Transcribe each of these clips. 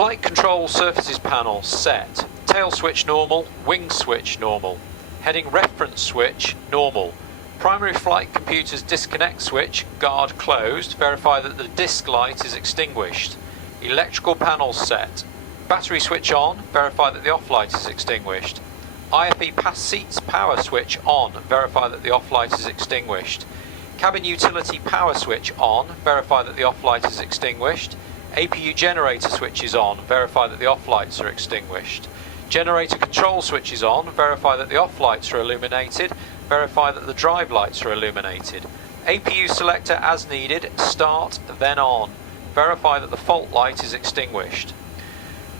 Flight control surfaces panel set. Tail switch normal, wing switch normal. Heading reference switch normal. Primary flight computer's disconnect switch, guard closed, verify that the disk light is extinguished. Electrical panel set. Battery switch on, verify that the off light is extinguished. IFE pass seats power switch on, verify that the off light is extinguished. Cabin utility power switch on, verify that the off light is extinguished. APU generator switch is on, verify that the off lights are extinguished. Generator control switch is on, verify that the off lights are illuminated, verify that the drive lights are illuminated. APU selector as needed, start, then on. Verify that the fault light is extinguished.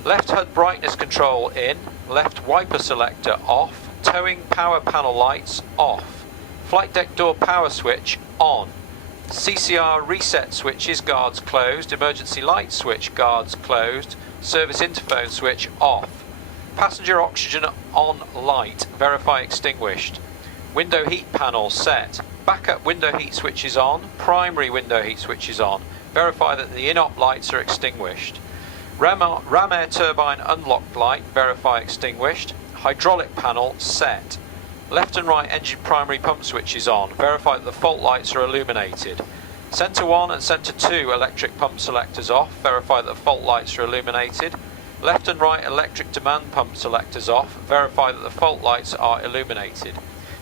Left HUD brightness control in, left wiper selector off, towing power panel lights off. Flight deck door power switch on. CCR reset switches guards closed, emergency light switch guards closed, service interphone switch off. Passenger oxygen on light, verify extinguished. Window heat panel set. Backup window heat switch is on, primary window heat switch is on, verify that the in-op lights are extinguished. Ram air turbine unlocked light, verify extinguished. Hydraulic panel set. Left and right engine primary pump switch is on, verify that the fault lights are illuminated. Centre 1 and Centre 2 electric pump selectors off, verify that the fault lights are illuminated. Left and right electric demand pump selectors off, verify that the fault lights are illuminated.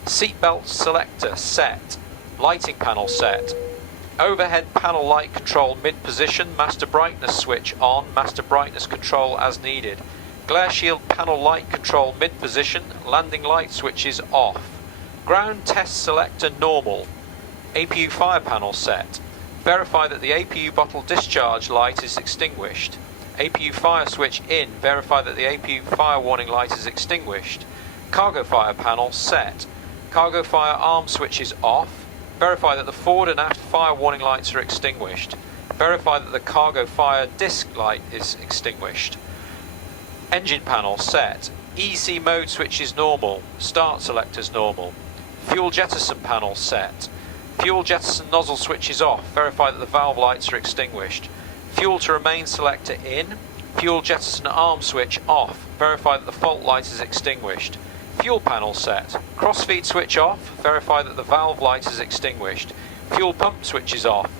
Seatbelt selector set. Lighting panel set. Overhead panel light control mid position, master brightness switch on, master brightness control as needed. Glare shield panel light control mid position, landing light switches off. Ground test selector normal. APU fire panel set. Verify that the APU bottle discharge light is extinguished. APU fire switch in, verify that the APU fire warning light is extinguished. Cargo fire panel set. Cargo fire arm switch is off. Verify that the forward and aft fire warning lights are extinguished. Verify that the cargo fire disc light is extinguished. Engine panel set. EC mode switch is normal. Start selectors normal. Fuel jettison panel set. Fuel jettison nozzle switch is off. Verify that the valve lights are extinguished. Fuel to remain selector in. Fuel jettison arm switch off. Verify that the fault light is extinguished. Fuel panel set. Crossfeed switch off. Verify that the valve light is extinguished. Fuel pump switch is off.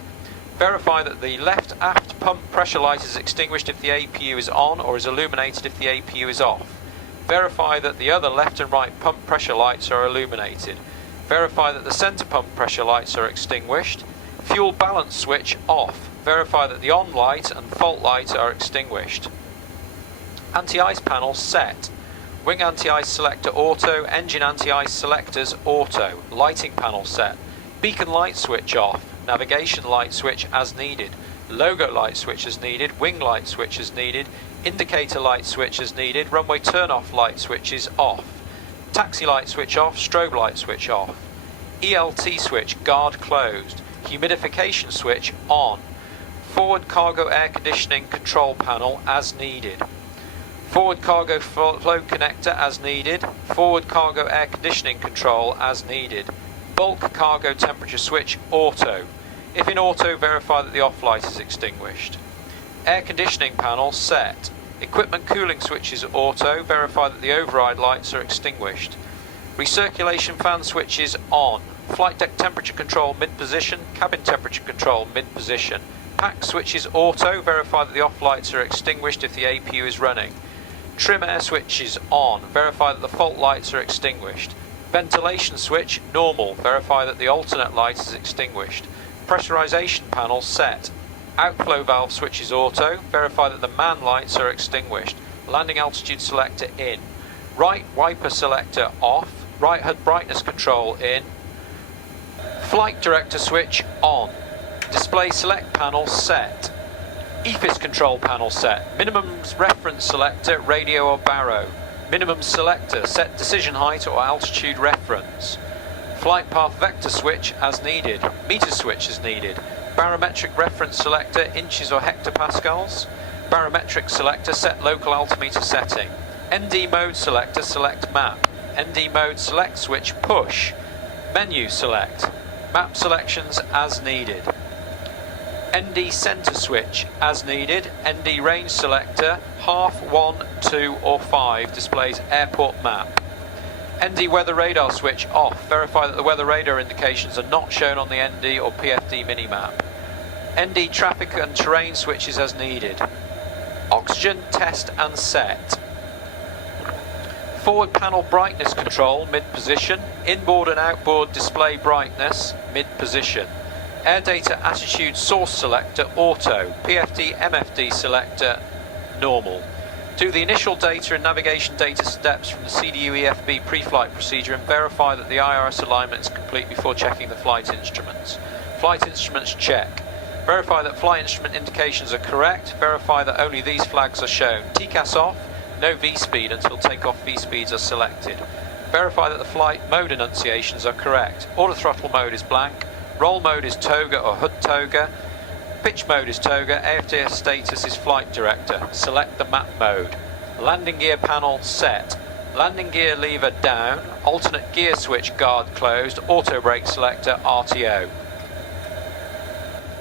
Verify that the left aft pump pressure light is extinguished if the APU is on or is illuminated if the APU is off. Verify that the other left and right pump pressure lights are illuminated. Verify that the centre pump pressure lights are extinguished. Fuel balance switch off. Verify that the on light and fault light are extinguished. Anti-ice panel set. Wing anti-ice selector auto, engine anti-ice selectors auto. Lighting panel set. Beacon light switch off. Navigation light switch as needed. Logo light switch as needed. Wing light switch as needed. Indicator light switch as needed. Runway turn off light switch is off. Taxi light switch off. Strobe light switch off. ELT switch guard closed. Humidification switch on. Forward cargo air conditioning control panel as needed. Forward cargo flow connector as needed. Forward cargo air conditioning control as needed. Bulk cargo temperature switch auto. If in auto, verify that the off light is extinguished. Air conditioning panel set. Equipment cooling switch is auto. Verify that the override lights are extinguished. Recirculation fan switch is on. Flight deck temperature control mid position. Cabin temperature control mid position. Pack switch is auto. Verify that the off lights are extinguished if the APU is running. Trim air switch is on. Verify that the fault lights are extinguished. Ventilation switch normal. Verify that the alternate light is extinguished. Pressurization panel set. Outflow valve switch is auto. Verify that the man lights are extinguished. Landing altitude selector in. Right wiper selector off. Right HUD brightness control in. Flight director switch on. Display select panel set. EFIS control panel set. Minimum reference selector radio or baro. Minimum selector set decision height or altitude reference. Flight path vector switch as needed. Meter switch as needed. Barometric reference selector inches or hectopascals. Barometric selector set local altimeter setting. ND mode selector select map. ND mode select switch push. Menu select. Map selections as needed. ND centre switch as needed. ND range selector, half, 1, 2 or 5 displays airport map. ND weather radar switch off. Verify that the weather radar indications are not shown on the ND or PFD minimap. ND traffic and terrain switches as needed. Oxygen test and set. Forward panel brightness control mid-position. Inboard and outboard display brightness mid-position. Air data attitude source selector auto. PFD MFD selector normal. Do the initial data and navigation data steps from the CDU-EFB pre-flight procedure and verify that the IRS alignment is complete before checking the flight instruments. Flight instruments check. Verify that flight instrument indications are correct. Verify that only these flags are shown. TCAS off. No V-speed until takeoff V-speeds are selected. Verify that the flight mode enunciations are correct. Auto throttle mode is blank. Roll mode is toga or hood toga. Pitch mode is toga. AFTS status is flight director. Select the map mode. Landing gear panel set. Landing gear lever down. Alternate gear switch guard closed. Auto brake selector RTO.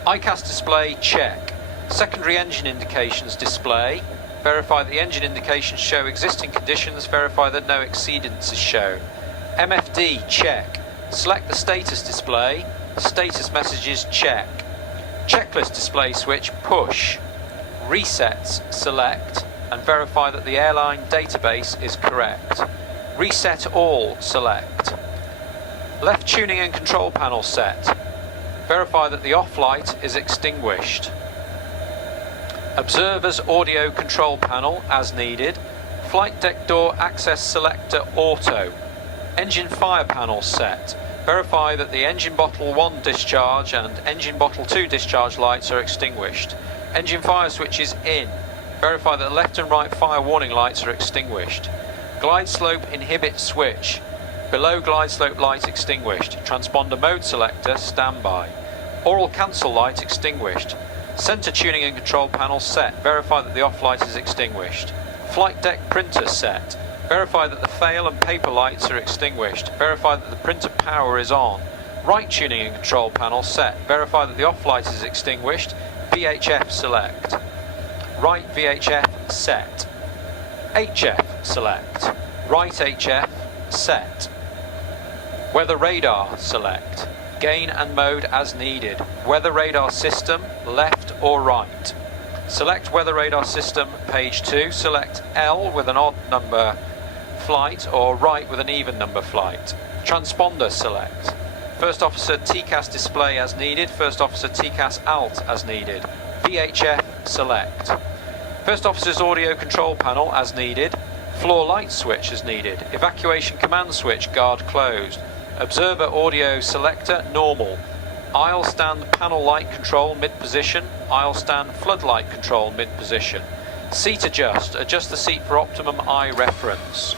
ICAS display check. Secondary engine indications display. Verify that the engine indications show existing conditions. Verify that no exceedance is shown. MFD check. Select the status display. Status messages check. Checklist display switch push. Resets select and verify that the airline database is correct. Reset all select. Left tuning and control panel set. Verify that the off light is extinguished. Observer's audio control panel as needed. Flight deck door access selector auto. Engine fire panel set. Verify that the engine bottle 1 discharge and engine bottle 2 discharge lights are extinguished. Engine fire switch is in. Verify that the left and right fire warning lights are extinguished. Glide slope inhibit switch. Below glide slope light extinguished. Transponder mode selector standby. Oral cancel light extinguished. Center tuning and control panel set. Verify that the off light is extinguished. Flight deck printer set. Verify that the fail and paper lights are extinguished. Verify that the printer power is on. Right tuning and control panel set. Verify that the off light is extinguished. VHF select. Right VHF set. HF select. Right HF set. Weather radar select. Gain and mode as needed. Weather radar system left or right. Select weather radar system page 2. Select L with an odd number flight or right with an even number flight. Transponder select. First officer TCAS display as needed. First officer TCAS alt as needed. VHF select. First officer's audio control panel as needed. Floor light switch as needed. Evacuation command switch guard closed. Observer audio selector normal. Aisle stand panel light control mid-position. Aisle stand floodlight control mid-position. Seat adjust. Adjust the seat for optimum eye reference.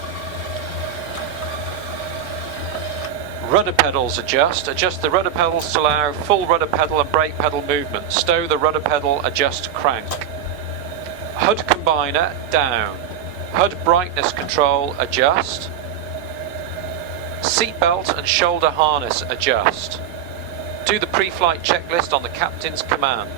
Rudder pedals adjust. Adjust the rudder pedals to allow full rudder pedal and brake pedal movement. Stow the rudder pedal, adjust crank. HUD combiner down. HUD brightness control adjust. Seatbelt and shoulder harness adjust. Do the pre-flight checklist on the captain's command.